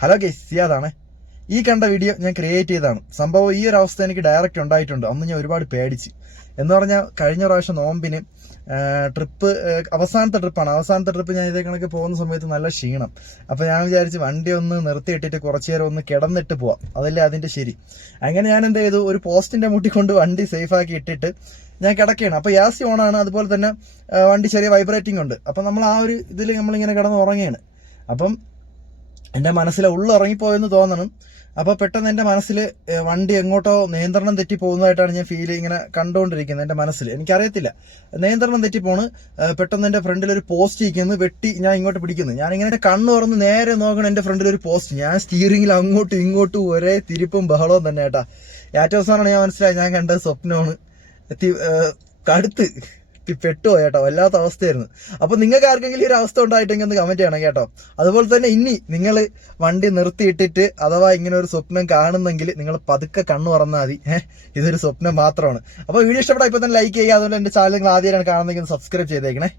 Hello guys, സിയാദാണ്. ഈ കണ്ട video ഞാൻ ക്രിയേറ്റ് ചെയ്തതാണ്. സംഭവം ഈ ഒരു അവസ്ഥ എനിക്ക് ഡയറക്റ്റ് ഉണ്ടായിട്ടുണ്ട്. അന്ന് ഞാൻ ഒരുപാട് പേടിച്ച്. എന്ന് പറഞ്ഞാൽ കഴിഞ്ഞ പ്രാവശ്യം നോമ്പിന് ട്രിപ്പ്, അവസാനത്തെ ട്രിപ്പ് ഞാൻ ഇതേ കണക്ക് പോകുന്ന സമയത്ത് നല്ല ക്ഷീണം. അപ്പൊ ഞാൻ വിചാരിച്ച് വണ്ടി ഒന്ന് നിർത്തിയിട്ടിട്ട് കുറച്ചു നേരം ഒന്ന് കിടന്നിട്ട് പോവാം, അതല്ലേ അതിന്റെ ശരി. അങ്ങനെ ഞാൻ എന്ത് ചെയ്തു, ഒരു പോസ്റ്റിന്റെ മുട്ടി കൊണ്ട് വണ്ടി സേഫ് ആക്കി ഇട്ടിട്ട് ഞാൻ കിടക്കുകയാണ്. അപ്പൊ യാസി ഓണാണ്, അതുപോലെ തന്നെ വണ്ടി ചെറിയ വൈബ്രേറ്റിംഗ് ഉണ്ട്. അപ്പൊ നമ്മൾ ആ ഒരു ഇതിൽ നമ്മളിങ്ങനെ കിടന്ന് ഉറങ്ങുകയാണ്. അപ്പം എൻ്റെ മനസ്സിലെ ഉള്ളിറങ്ങിപ്പോയെന്ന് തോന്നണം. അപ്പോൾ പെട്ടെന്ന് എൻ്റെ മനസ്സിൽ വണ്ടി എങ്ങോട്ടോ നിയന്ത്രണം തെറ്റി പോകുന്നതായിട്ടാണ് ഞാൻ ഫീൽ ഇങ്ങനെ കണ്ടുകൊണ്ടിരിക്കുന്നത്. എൻ്റെ മനസ്സിൽ എനിക്കറിയത്തില്ല, നിയന്ത്രണം തെറ്റിപ്പോണ്. പെട്ടെന്ന് എൻ്റെ ഫ്രണ്ടിൽ ഒരു പോസ്റ്റ് ഇരിക്കുന്നു, വെട്ടി ഞാൻ ഇങ്ങോട്ട് പിടിക്കുന്നു. ഞാനിങ്ങനെ കണ്ണു തുറന്ന് നേരെ നോക്കണം, എൻ്റെ ഫ്രണ്ടിൽ ഒരു പോസ്റ്റ്. ഞാൻ സ്റ്റീറിംഗിൽ അങ്ങോട്ടും ഇങ്ങോട്ടും ഒരേ തിരിപ്പും ബഹളവും തന്നെ കേട്ടാ. ഏറ്റവും അവസാനമാണ് ഞാൻ മനസ്സിലായി ഞാൻ കണ്ടത് സ്വപ്നമാണ്. കടുത്ത് പെട്ടുപോയി കേട്ടോ, വല്ലാത്ത അവസ്ഥയായിരുന്നു. അപ്പൊ നിങ്ങൾക്ക് ആർക്കെങ്കിലും ഈ ഒരു അവസ്ഥ ഉണ്ടായിട്ടെങ്കിൽ ഒന്ന് കമന്റ് ചെയ്യണം കേട്ടോ. അതുപോലെ തന്നെ ഇനി നിങ്ങൾ വണ്ടി നിർത്തിയിട്ടിട്ട് അഥവാ ഇങ്ങനെ ഒരു സ്വപ്നം കാണുന്നെങ്കിൽ നിങ്ങൾ പതുക്കെ കണ്ണു തുറന്നാൽ മതി. ഇതൊരു സ്വപ്നം മാത്രമാണ്. അപ്പൊ വീഡിയോ ഇഷ്ടപ്പെട്ടാൽ ഇപ്പൊ തന്നെ ലൈക്ക് ചെയ്യുക. അതുപോലെ എന്റെ ചാനൽ നിങ്ങൾ ആദ്യമായിട്ടാണ് കാണുന്നെങ്കിൽ സബ്സ്ക്രൈബ് ചെയ്തേക്കണേ.